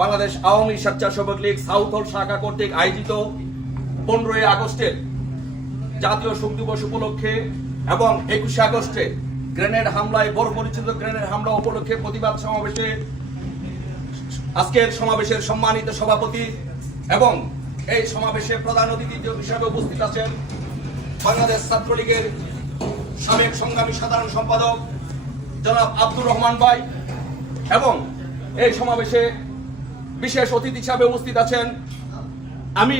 বাংলাদেশ আওয়ামী স্বেচ্ছাসেবক লীগ সাউথ হল শাখা কর্তৃক আয়োজিত পনেরোই আগস্টের জাতীয় শোক দিবস উপলক্ষে এবং একুশে আগস্টে গ্রেনেড হামলায়, বড় পরিচিত গ্রেনেড হামলা উপলক্ষে প্রতিবাদ সমাবেশে, আজকের সমাবেশের সম্মানিত সভাপতি এবং এই সমাবেশে প্রধান অতিথি হিসাবে উপস্থিত আছেন বাংলাদেশ ছাত্রলীগের সাবেক সংগ্রামী সাধারণ সম্পাদক জনাব আব্দুর রহমান ভাই এবং এই সমাবেশে বিশেষ অতিথি হিসাবে উপস্থিত আছেন। আমি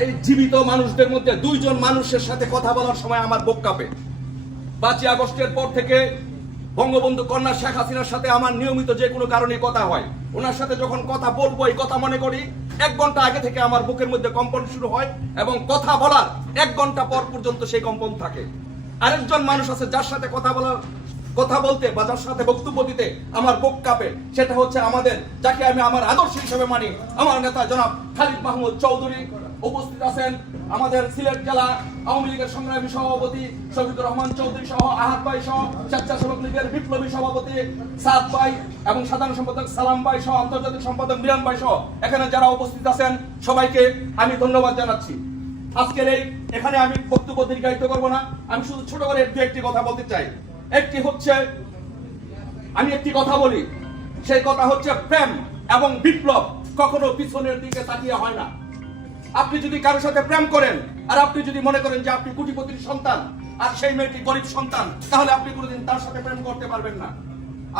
এই জীবিত মানুষদের মধ্যে দুইজন মানুষের সাথে কথা বলার সময় আমার বুক কাঁপে। পাঁচই আগস্টের পর থেকে বঙ্গবন্ধু কন্যা শেখ হাসিনার সাথে আমার নিয়মিত যে কোনো কারণে কথা হয়। ওনার সাথে যখন কথা বলব, এই কথা মনে করি, এক ঘণ্টা আগে থেকে আমার বুকের মধ্যে কম্পন শুরু হয় এবং কথা বলার এক ঘণ্টা পর পর্যন্ত সেই কম্পন থাকে। আরেকজন মানুষ আছে যার সাথে কথা বলার কথা বলতে বা যার সাথে বক্তব্য দিতে আমার বুক কাঁপে। সেটা হচ্ছে আমাদের, যাকে আমি আমার আদর্শ হিসেবে মানি। আমার নেতা জনাব খালিদ মাহমুদ চৌধুরী উপস্থিত আছেন আমাদের সিলেট জেলা আওয়ামী লীগের সংগ্রামী সভাপতি শফিকুর রহমান চৌধুরী সহ, আহাত ভাই সহ, স্বেচ্ছাসেবক লীগের বিপ্লবী সভাপতি সাদ ভাই এবং সাধারণ সম্পাদক সালাম ভাই সহ, আন্তর্জাতিক সম্পাদক মিরান ভাই সহ। এখানে যারা উপস্থিত আছেন, সবাইকে আমি ধন্যবাদ জানাচ্ছি। আজকের এই, এখানে আমি বক্তব্য দীর্ঘায়িত করব না। আমি শুধু ছোট করে একটি কথা বলতে চাই। একটি হচ্ছে, আমি একটি কথা বলি, সেই কথা হচ্ছে প্রেম এবং বিপ্লব কখনো পিছনের দিকে তাকিয়ে হয় না। আপনি যদি কারোর সাথে প্রেম করেন, আর আপনি যদি মনে করেন যে আপনি কোটিপতির সন্তান, আর সেই মেয়েটি গরিব সন্তান, তাহলে আপনি কোনোদিন তার সাথে প্রেম করতে পারবেন না।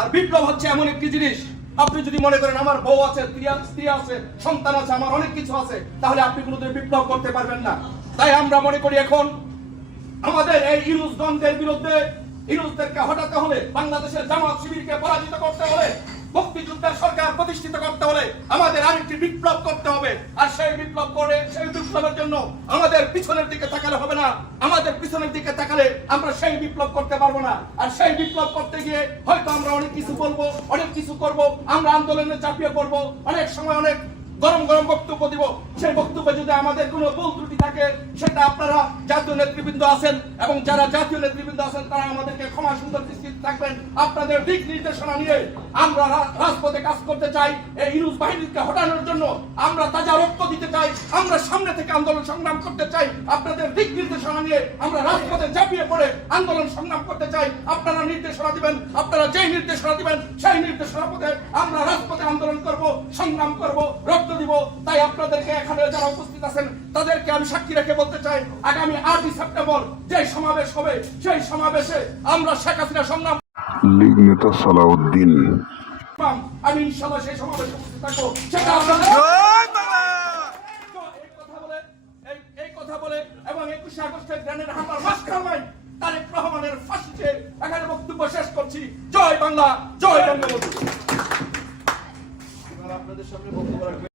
আর বিপ্লব হচ্ছে এমন একটি জিনিস, আপনি যদি মনে করেন আমার বউ আছে, স্ত্রী আছে- সন্তান আছে, আমার অনেক কিছু আছে, তাহলে আপনি কোনোদিন বিপ্লব করতে পারবেন না। তাই আমরা মনে করি এখন, আমাদের এই ইউনুস দ্বন্দ্বের বিরুদ্ধে ইউনুসদেরকে হটাতে হলে বাংলাদেশের জামাত শিবিরকে পরাজিত করতে হলে, মুক্তিযুদ্ধের সরকার প্রতিষ্ঠিত করতে হলে আমাদের আরেকটি বিপ্লব করতে হবে। আর সেই বিপ্লব করে, সেই বিপ্লবের জন্য আমাদের পিছনের দিকে তাকালে হবে না। আমাদের পিছনের দিকে তাকালে আমরা সেই বিপ্লব করতে পারব না। আর সেই বিপ্লব করতে গিয়ে হয়তো আমরা অনেক কিছু বলব, অনেক কিছু করব, আমরা আন্দোলনে চাপিয়ে পড়ব, অনেক সময় অনেক গরম গরম বক্তব্য দিব। সেই বক্তব্যে যদি আমাদের কোনো ভুল ত্রুটি থাকে, সেটা আপনারা জাতীয় নেতৃবৃন্দ আছেন এবং যারা জাতীয় নেতৃবৃন্দ আছেন, তারা আমাদেরকে ক্ষমা সুন্দর দৃষ্টিতে থাকবেন। আপনাদের দিক নির্দেশনা নিয়ে আমরা রাজপথে কাজ করতে চাই, এই ইউনুস বাহিনীকে হটানোর জন্য আমরা তাজা রক্ত দিতে চাই, আমরা সামনে থেকে আন্দোলন সংগ্রাম করতে চাই, আপনাদের দিক নির্দেশনা নিয়ে আমরা রাজপথে ঝাঁপিয়ে পড়ে আন্দোলন সংগ্রাম করতে চাই, আপনারা নির্দেশনা দিবেন, আপনারা যেই নির্দেশনা দিবেন, সেই নির্দেশনা পথে আমরা রাজপথে আন্দোলন করব, সংগ্রাম করব, রক্ত দিব। তাই আপনাদেরকে এখানে যারা উপস্থিত আছেন, তাদেরকে আমি সাক্ষী রেখে বলতে চাই, আগামী আটই সেপ্টেম্বর যে সমাবেশ হবে, সেই সমাবেশে আমরা শেখ হাসিনা সংগ্রাম লীগ নেতা সালাউদ্দিন। আমি ইনশাল্লাহ সেই সমাবেশে উপস্থিত থাকব। সেটা আপনারা এই কথা বলে এই এই কথা বলে এবং একুশে আগস্টের গ্রেনেড হামলার মাস্টারমাইন্ড তারেক রহমানের ফাঁসিতে এখানে বক্তব্য শেষ করছি। জয় বাংলা জয় বঙ্গবন্ধু। আপনাদের সামনে বক্তব্য রাখবেন